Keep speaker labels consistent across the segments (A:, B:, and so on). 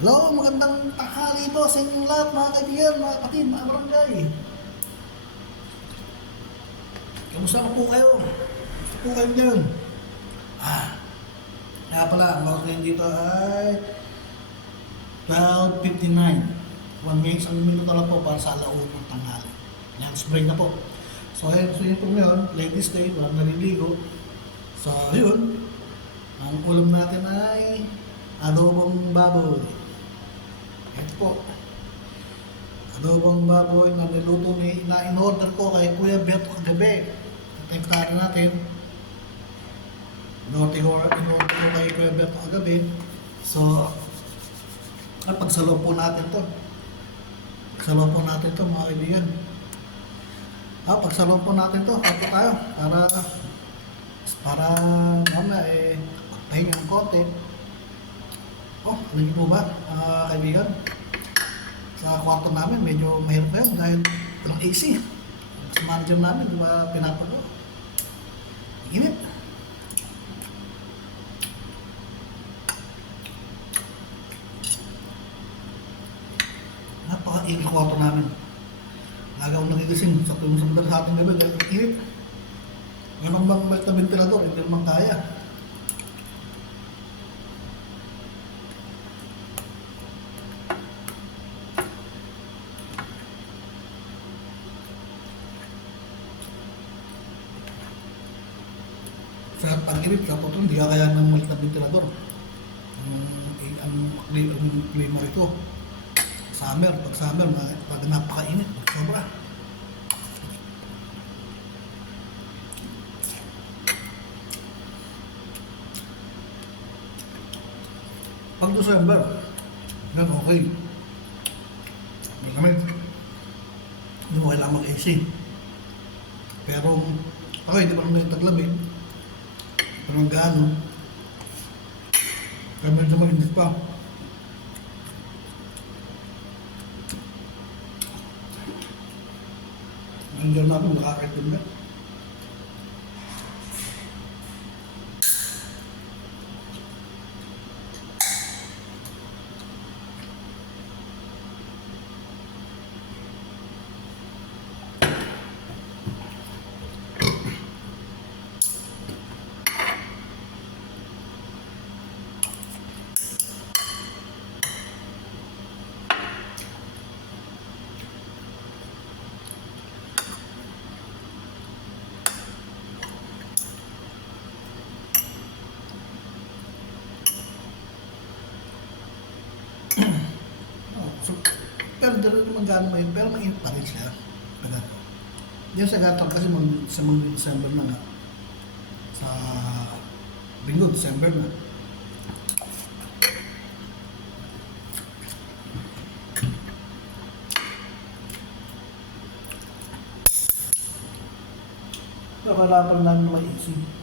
A: Hello, magandang tanghali po sa inyong lahat mga kaibigan, mga kapatid, mga barangay. Kamusta po kayo? Kamusta po kayo ngayon? Ah, kaya pala, ang ngayon dito ay 12.59. One minutes ang minuto lang po para sa alaon ng tanghali. Yan, spring na po. So, ayun, so yun po ngayon, ladies day, walang naliligo. So, yun, ang ulam natin ay adobong baboy. Po. Adobong baboy na niluto ni, na in-order ko kay Kuya Beto kagabi. Tatektarin natin. In-order ko, in-order ko kay Kuya Beto kagabi. So, at pagsalo po natin to. Pagsalo po natin to mga kaibigan. Ah, pagsalo po natin to. Kapo tayo. Para, para, mamaya eh, pahinga ng konti. Oh, alam niyo po ba, ah, kaibigan? Sa kwarto namin, medyo mahirap ngayon dahil walang AC. Sa manager namin, di ba, pinapagawa. Init. Napaka-init sa kwarto namin. Laga akong nagigising sa tuwing sumber sa ating gabi dahil ang init. Ganun bang na ventilador, hindi naman kaya. Sa pag-init ka, puto, hindi ka kaya ng malit na. Ang, ang, ang, ang klima ito, summer, pag summer, pag napakainit, sobra. Pag December, yan okay. May lamig. Hindi mo kailangan mag-AC. Pero, ako hindi pa naman yung taglamig. Parang gaano. Kaya medyo mainit pa. Nandiyan na ako, nakakaitim na. Oh, so, pero dito naman gano'n may pero mainit pa rin siya. Pag Diyan sa gatong kasi mag, sa mga December na nga. Sa Bingo, December na. Nakarapan lang may isip.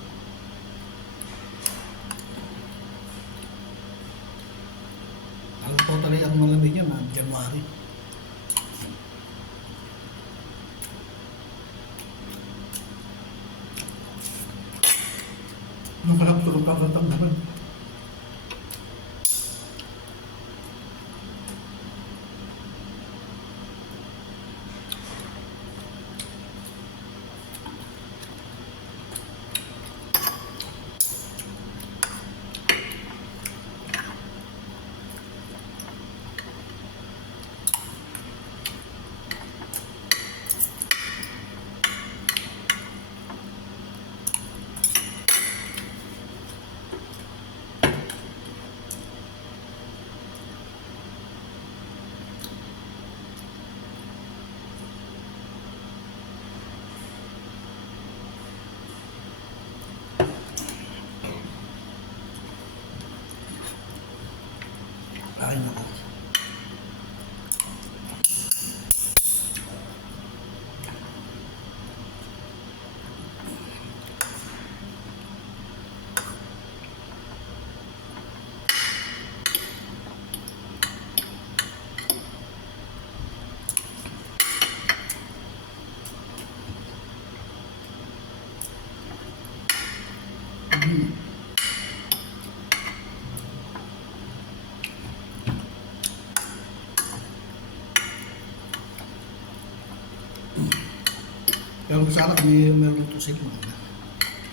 A: Pero sana kami meron ito sa mga.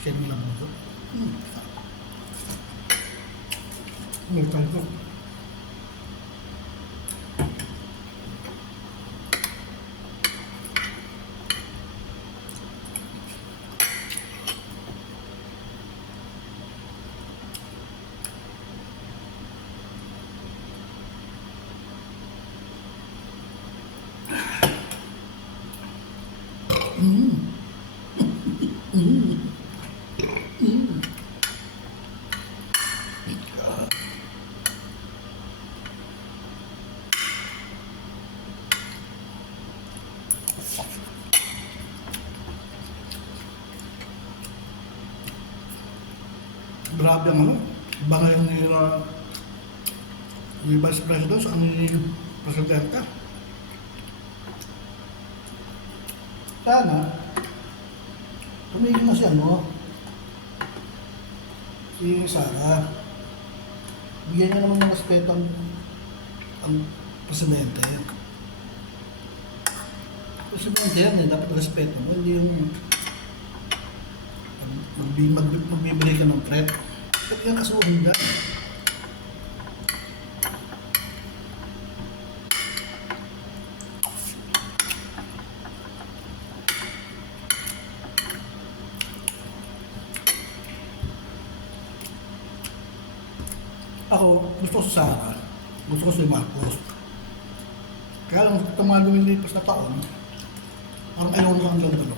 A: Siya yung lang ito. Hmm. May tayo. Grabe ang ano. Iba nga yung nila ni Vice President sa ni Presidente. Sana tumigil na si ano si Sara. Bigyan niya naman ng respeto ang, ang Presidente. Presidente yan eh, dapat respeto mo. Hindi yung magbi, magbi, magbibigay ka ng threat. Ba't yung kasuhin dyan? Ako, gusto ko si Sara. Gusto ko si Marcos. Kaya lang, itong mga lumilipas na taon, parang ayaw ko ang dalawa.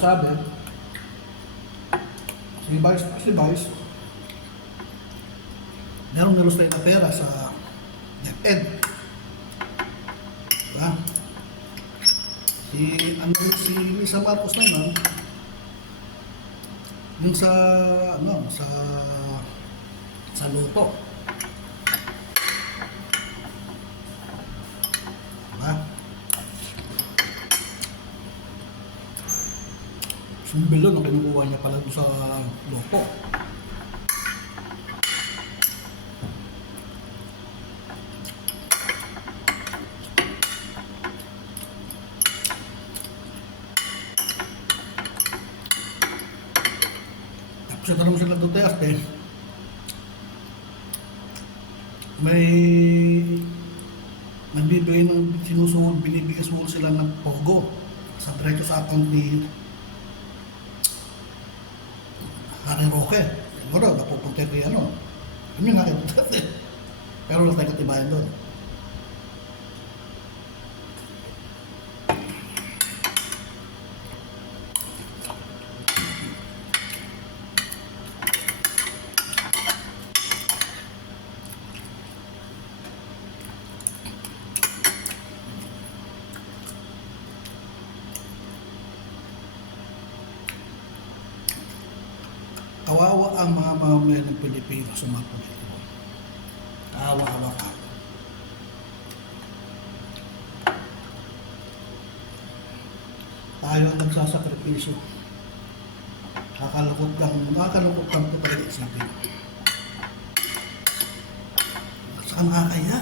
A: Sinasabi, si Vice, si Vice, merong nilustay na pera sa DepEd. Diba? Si, ano, si Lisa Marcos naman, yung sa, ano, sa, sa luto. Diba? Sumbilon ang kinukuha niya pala doon sa luto. Tapos ito naman sila Duterte. May nagbibigay ng sinusuhod, binibigay suhod sila ng pogo sa diretso sa account ni Harry Roque. Siguro, napupunta kay ano. Ano yung nakita. Pero tayong katibayan doon. Kawawa ang mga mamamayan ng Pilipino sa mga politiko. Kawawa ka. Tayo ang nagsasakripisyo. Kakalungkot kang, kakalungkot kang ito talaga isipin. Saka nakakaya.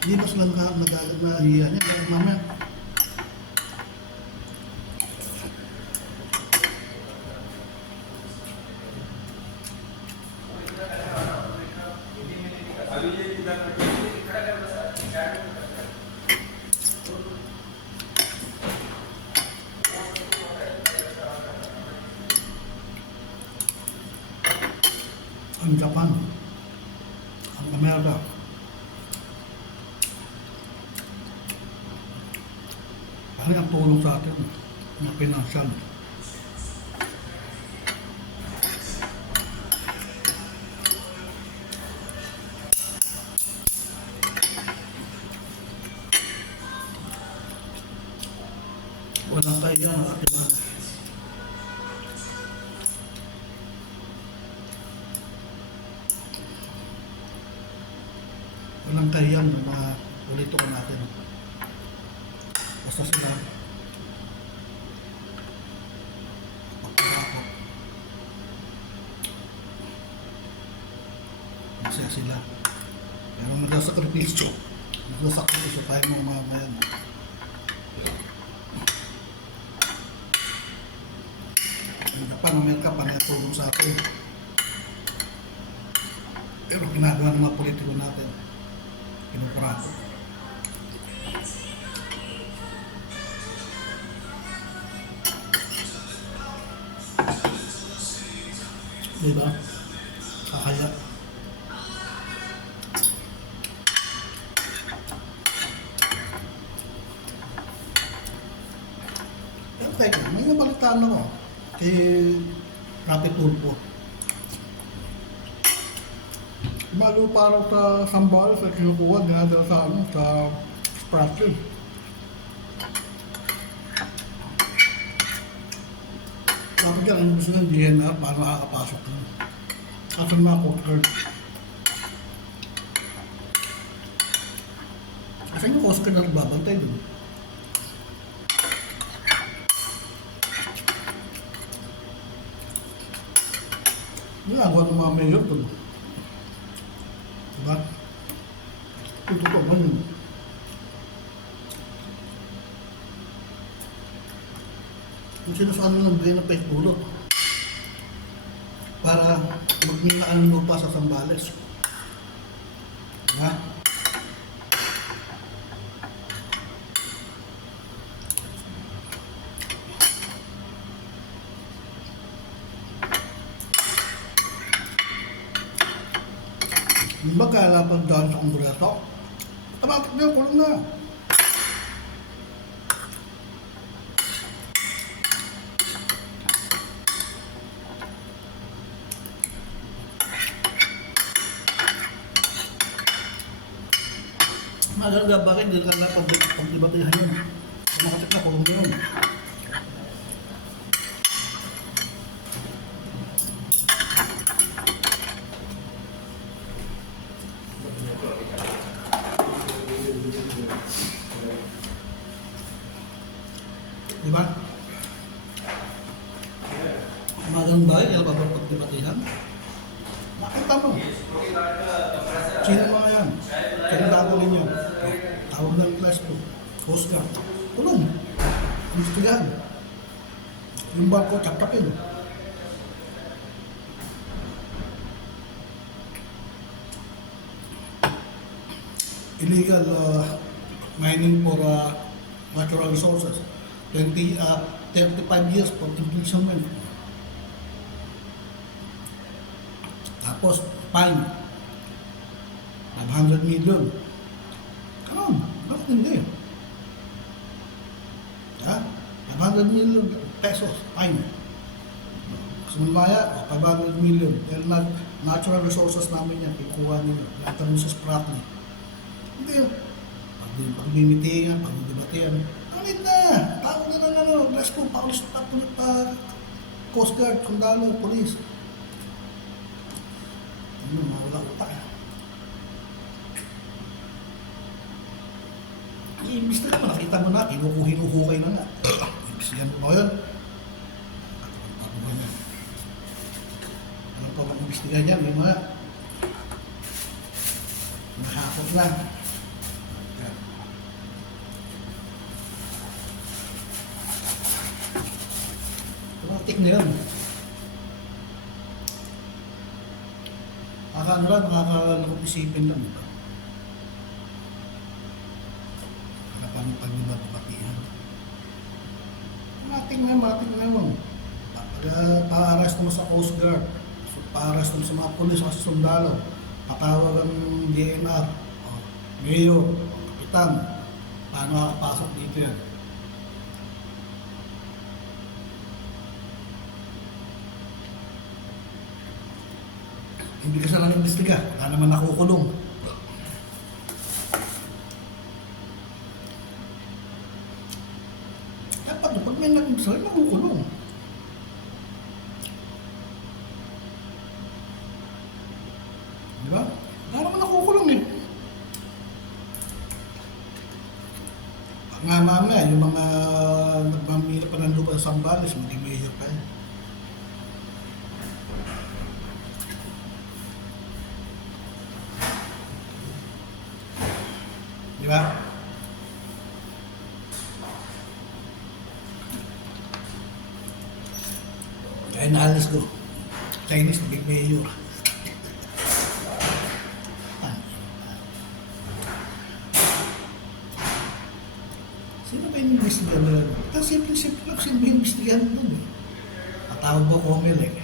A: Hindi ba sila nag- nag- nahihiya niya? Dahil mamaya, ang Japan, ang Amerika, talagang tulong sa atin na pinansyal. Walang kaya mga katibahan. Walang kahiyang ng mga politiko natin. Basta sila. Pagkakapot. Masaya sila. Pero magsasakripisyo. Magsasakripisyo tayo mga mamayan. Hindi pa naman ka pa natulong sa atin. Pero ginagawa ng mga politiko natin. Kinukurado. Diba? Teka, may nabalitaan ako kay Rapi Tulpo. Malo parang sa Sambales sa kinukuha, dinadala sa ano, sa Spratlin. Sabi ka, ano gusto ng DNR para makakapasok ka. Kaso na ako, card. Kasi yung Oscar na nagbabantay dun. Ginagawa ng mga mayor dun. Diba? Ito totoo ba yun? Kung sino sa ano ng bigay ng pahitulot para magminaan ng lupa sa Sambales. Diba? Yung ba kalaban doon sa Kongreso? Automatic na, kulong na. Maganda bakit hindi ka nga pag pagdibatihan yun. Makatik na kulong yun. Di ba? Magandang bahay, kaya pa ba pagdibatihan? Makita mo. Sino mga yan? Sino gagawin yun? Tawag ng class ko. Coast Guard. Tulong. Investigahan. Yung barko, tsak-tsakin. Illegal uh, mining for uh, natural resources. 20, uh, 35 years for imprisonment. Tapos, fine. 500 million. Come on, bakit hindi? Ha? 500 million pesos, fine. Sumambaya, 500 million. Dahil na, natural resources namin yan, kikuha nila. Lahat ng sa. Hindi yun. Pag, pagmimitigan, pagdidebatihan. Kalit na! Tawag na ng ano, dress po, paulis pa, pulit pa, Coast Guard, Sundalo, Police. Ano, mawala pa. Imbis na naman, nakita mo na, hinuku-hinuhukay na nga. Imbis yan mo yun. Ano pa bang imbestigahan yan? May mga nahakot na. Yan. Automatic na yun. Nakakaano lang, nakakalakot isipin lang. Diba? Wala pa ng pagdibat-debatihan. Mating na, mating na yun. Pa- Pa-arrest mo sa Coast Guard, So, pa-arrest mo sa mga pulis sa sundalo, patawag ang DNR, o, mayor, kapitan, paano makakapasok dito yan? Hindi ka sa lang imbestiga, wala naman nakukulong. Dapat pag may nag-imbestiga, nakukulong. Di ba? Wala naman nakukulong eh. Nga mamaya, yung mga nagmamira pa ng lupa sa Sambales, hindi mahirap pa yan. Di ba? Kaya naalis ko. Chinese big mayor. Sino ba yung investigahan na lang? Simple-simple lang sino ba yung investigahan doon eh. Patawag mo Comelec.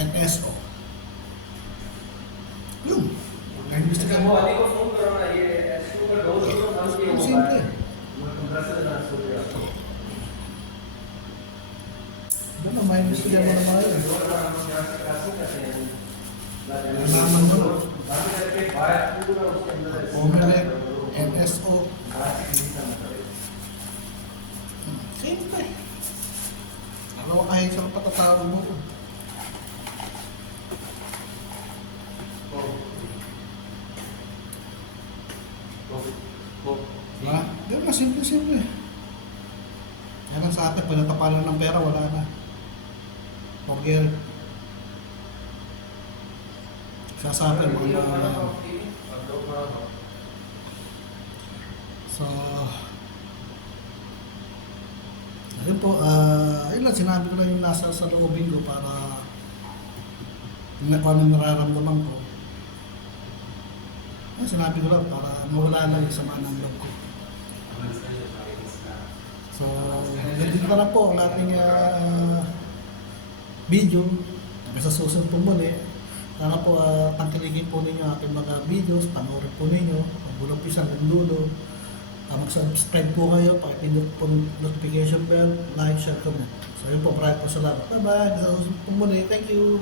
A: NSO. Yung. Nag-investigahan mo. Investigahan mo na mga yun. Nalaman mo na. Comelec, NSO. Simple. Alam mo kahit saan patatawag mo. Diba? Diba, simple-simple. Yan ang sa akin, pag natapalan ng pera, wala na. Forget it. Sa akin, mga So, ayun po, ah, ayun lang, sinabi ko lang yung nasa sa loobin ko para yung ano yung nararamdaman ko. Ayun, sinabi ko lang para mawala lang yung sama ng loob ko. So, ganito na lang po ang ating ah, video. Hanggang sa susunod po muli. Sana po uh, tangkilikin po ninyo ang ating mga videos, panoorin po ninyo, magulang po isang dulo. Uh, mag-subscribe po kayo, pakipindot po ng notification bell, like, share, comment. So yun po, maraming po salamat. Bye-bye. Hanggang sa susunod po muli. Thank you.